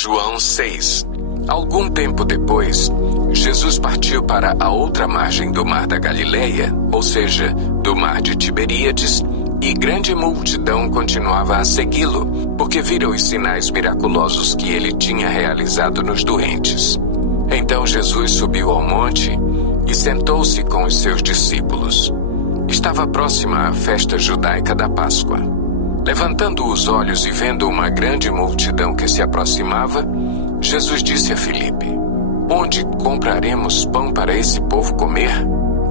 João 6. Algum tempo depois, Jesus partiu para a outra margem do mar da Galileia, ou seja, do mar de Tiberíades, e grande multidão continuava a segui-lo, porque viram os sinais miraculosos que ele tinha realizado nos doentes. Então Jesus subiu ao monte e sentou-se com os seus discípulos. Estava próxima a festa judaica da Páscoa. Levantando os olhos e vendo uma grande multidão que se aproximava, Jesus disse a Filipe: "Onde compraremos pão para esse povo comer?"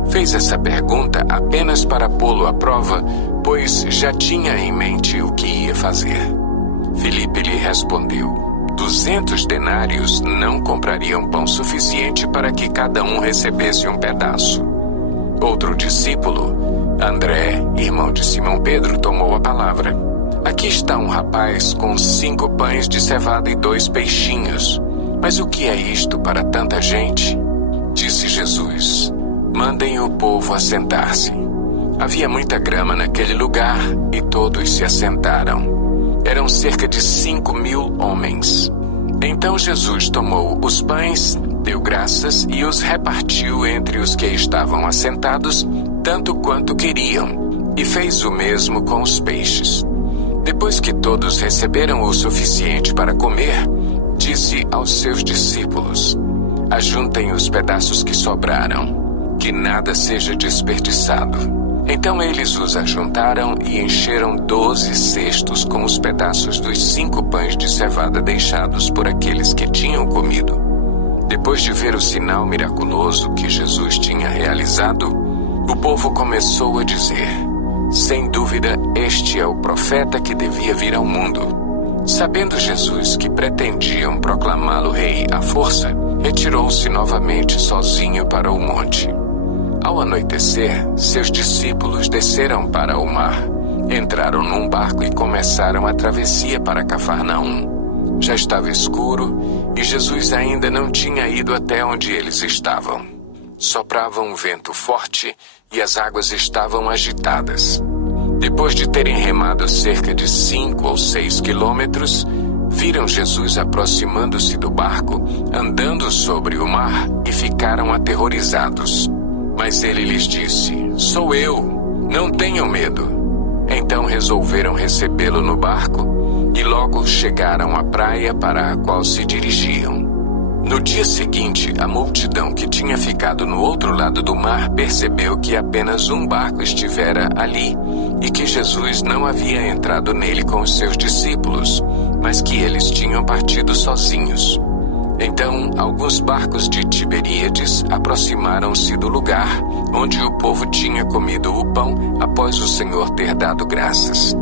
Fez essa pergunta apenas para pô-lo à prova, pois já tinha em mente o que ia fazer. Filipe lhe respondeu: 200 denários não comprariam pão suficiente para que cada um recebesse um pedaço. Outro discípulo, André, irmão de Simão Pedro, tomou a palavra. "Aqui está um rapaz com 5 pães de cevada e 2 peixinhos. Mas o que é isto para tanta gente?" Disse Jesus: "Mandem o povo assentar-se." Havia muita grama naquele lugar e todos se assentaram. Eram cerca de 5.000 homens. Então Jesus tomou os pães, deu graças e os repartiu entre os que estavam assentados, tanto quanto queriam, e fez o mesmo com os peixes. Depois que todos receberam o suficiente para comer, disse aos seus discípulos: "Ajuntem os pedaços que sobraram, que nada seja desperdiçado." Então eles os ajuntaram e encheram 12 cestos com os pedaços dos 5 pães de cevada deixados por aqueles que tinham comido. Depois de ver o sinal miraculoso que Jesus tinha realizado, o povo começou a dizer: "Sem dúvida, este é o profeta que devia vir ao mundo." Sabendo Jesus que pretendiam proclamá-lo rei à força, retirou-se novamente sozinho para o monte. Ao anoitecer, seus discípulos desceram para o mar, entraram num barco e começaram a travessia para Cafarnaum. Já estava escuro e Jesus ainda não tinha ido até onde eles estavam. Soprava um vento forte e as águas estavam agitadas. Depois de terem remado cerca de 5 ou 6 quilômetros, viram Jesus aproximando-se do barco, andando sobre o mar, e ficaram aterrorizados. Mas ele lhes disse: "Sou eu, não tenham medo." Então resolveram recebê-lo no barco e logo chegaram à praia para a qual se dirigiam. No dia seguinte, a multidão que tinha ficado no outro lado do mar percebeu que apenas um barco estivera ali e que Jesus não havia entrado nele com os seus discípulos, mas que eles tinham partido sozinhos. Então, alguns barcos de Tiberíades aproximaram-se do lugar onde o povo tinha comido o pão após o Senhor ter dado graças.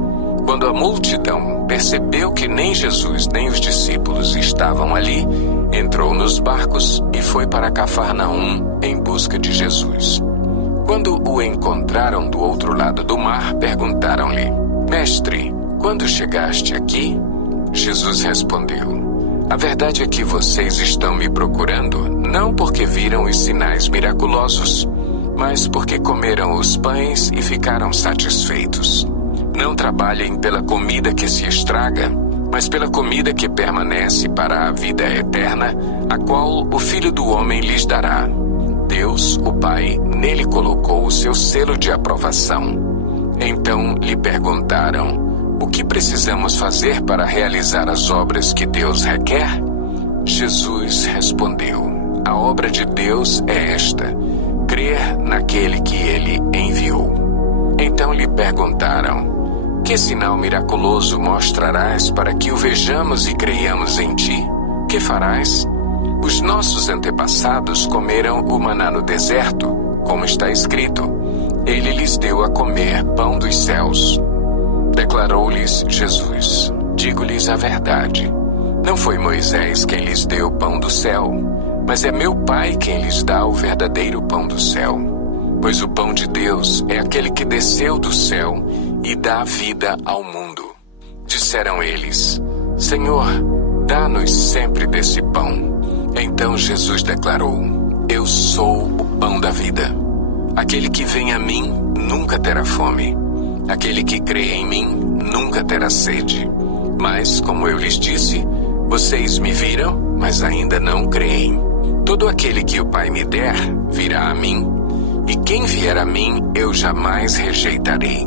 Quando a multidão percebeu que nem Jesus nem os discípulos estavam ali, entrou nos barcos e foi para Cafarnaum em busca de Jesus. Quando o encontraram do outro lado do mar, perguntaram-lhe: "Mestre, quando chegaste aqui?" Jesus respondeu: "A verdade é que vocês estão me procurando, não porque viram os sinais miraculosos, mas porque comeram os pães e ficaram satisfeitos. Não trabalhem pela comida que se estraga, mas pela comida que permanece para a vida eterna, a qual o Filho do Homem lhes dará. Deus, o Pai, nele colocou o seu selo de aprovação." Então lhe perguntaram: "O que precisamos fazer para realizar as obras que Deus requer?" Jesus respondeu: "A obra de Deus é esta: crer naquele que ele enviou." Então lhe perguntaram: "Que sinal miraculoso mostrarás para que o vejamos e creiamos em ti? Que farás? Os nossos antepassados comeram o maná no deserto, como está escrito: ele lhes deu a comer pão dos céus." Declarou-lhes Jesus: "Digo-lhes a verdade. Não foi Moisés quem lhes deu o pão do céu, mas é meu Pai quem lhes dá o verdadeiro pão do céu. Pois o pão de Deus é aquele que desceu do céu e dá vida ao mundo." Disseram eles: "Senhor, dá-nos sempre desse pão." Então Jesus declarou: "Eu sou o pão da vida. Aquele que vem a mim nunca terá fome. Aquele que crê em mim nunca terá sede. Mas, como eu lhes disse, Vocês me viram, mas ainda não creem. Todo aquele que o Pai me der, virá a mim, e quem vier a mim, eu jamais rejeitarei.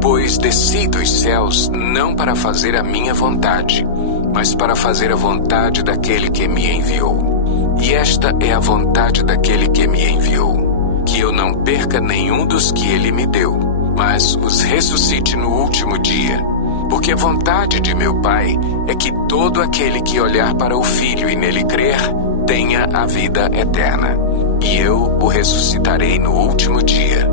Pois desci dos céus não para fazer a minha vontade, mas para fazer a vontade daquele que me enviou. E esta é a vontade daquele que me enviou, que eu não perca nenhum dos que ele me deu, mas os ressuscite no último dia. Porque a vontade de meu Pai é que todo aquele que olhar para o Filho e nele crer, tenha a vida eterna, e eu o ressuscitarei no último dia.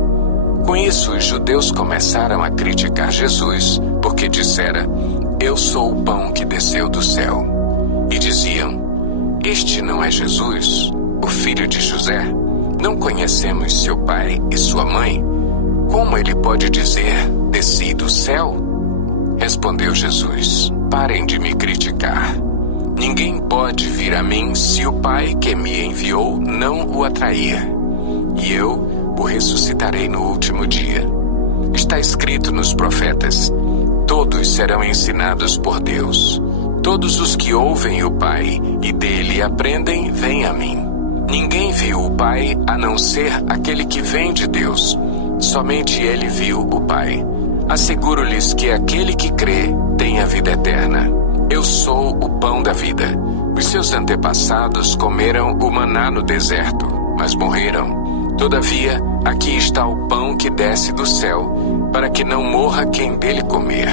Com isso, os judeus começaram a criticar Jesus, porque dissera: eu sou o pão que desceu do céu. E diziam: este não é Jesus, o filho de José? Não conhecemos seu pai e sua mãe? Como ele pode dizer: desci do céu? Respondeu Jesus: parem de me criticar. Ninguém pode vir a mim se o Pai que me enviou não o atrair. E eu o ressuscitarei no último dia. Está escrito nos profetas: todos serão ensinados por Deus. Todos os que ouvem o Pai e dele aprendem, vêm a mim. Ninguém viu o Pai a não ser aquele que vem de Deus. Somente ele viu o Pai. Asseguro-lhes que aquele que crê tem a vida eterna. Eu sou o pão da vida. Os seus antepassados comeram o maná no deserto, mas morreram. Todavia, aqui está o pão que desce do céu, para que não morra quem dele comer.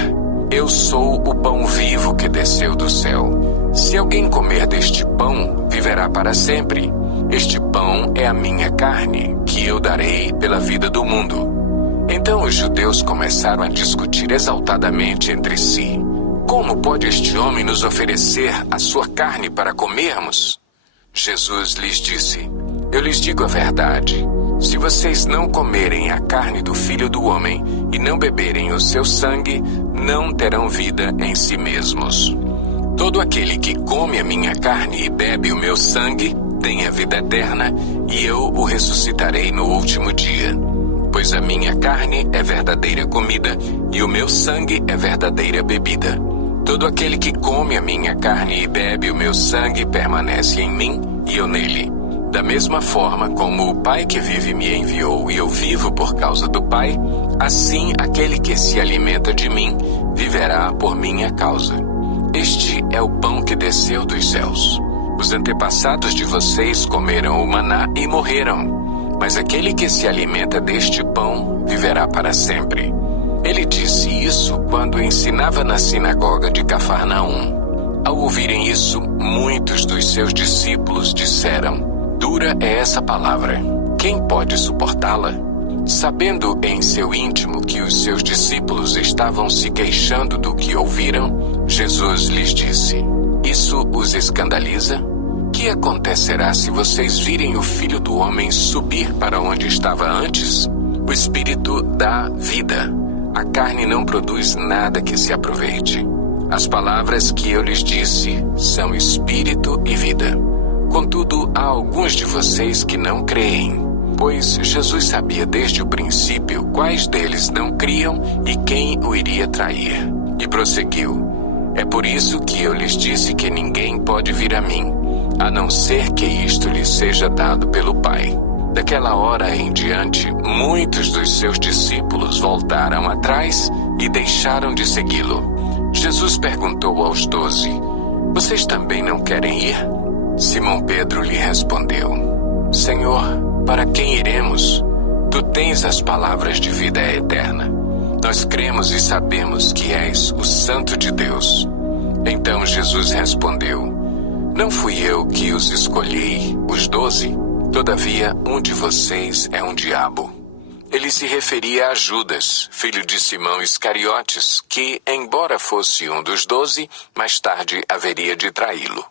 Eu sou o pão vivo que desceu do céu. Se alguém comer deste pão, viverá para sempre. Este pão é a minha carne, que eu darei pela vida do mundo. Então os judeus começaram a discutir exaltadamente entre si: como pode este homem nos oferecer a sua carne para comermos? Jesus lhes disse: eu lhes digo a verdade. Se vocês não comerem a carne do Filho do Homem e não beberem o seu sangue, não terão vida em si mesmos. Todo aquele que come a minha carne e bebe o meu sangue tem a vida eterna, e eu o ressuscitarei no último dia. Pois a minha carne é verdadeira comida, e o meu sangue é verdadeira bebida. Todo aquele que come a minha carne e bebe o meu sangue permanece em mim, e eu nele. Da mesma forma como o Pai que vive me enviou e eu vivo por causa do Pai, assim aquele que se alimenta de mim viverá por minha causa. Este é o pão que desceu dos céus. Os antepassados de vocês comeram o maná e morreram, mas aquele que se alimenta deste pão viverá para sempre. Ele disse isso quando ensinava na sinagoga de Cafarnaum. Ao ouvirem isso, muitos dos seus discípulos disseram: dura é essa palavra, quem pode suportá-la? Sabendo em seu íntimo que os seus discípulos estavam se queixando do que ouviram, Jesus lhes disse: isso os escandaliza? Que acontecerá se vocês virem o Filho do Homem subir para onde estava antes? O Espírito dá vida. A carne não produz nada que se aproveite. As palavras que eu lhes disse são espírito e vida. Contudo, há alguns de vocês que não creem, pois Jesus sabia desde o princípio quais deles não criam e quem o iria trair. E prosseguiu: é por isso que eu lhes disse que ninguém pode vir a mim, a não ser que isto lhe seja dado pelo Pai. Daquela hora em diante, muitos dos seus discípulos voltaram atrás e deixaram de segui-lo. Jesus perguntou aos 12: vocês também não querem ir? Simão Pedro lhe respondeu: Senhor, para quem iremos? Tu tens as palavras de vida eterna. Nós cremos e sabemos que és o Santo de Deus. Então Jesus respondeu: não fui eu que os escolhi, os 12? Todavia, um de vocês é um diabo. Ele se referia a Judas, filho de Simão Iscariotes, que, embora fosse um dos 12, mais tarde haveria de traí-lo.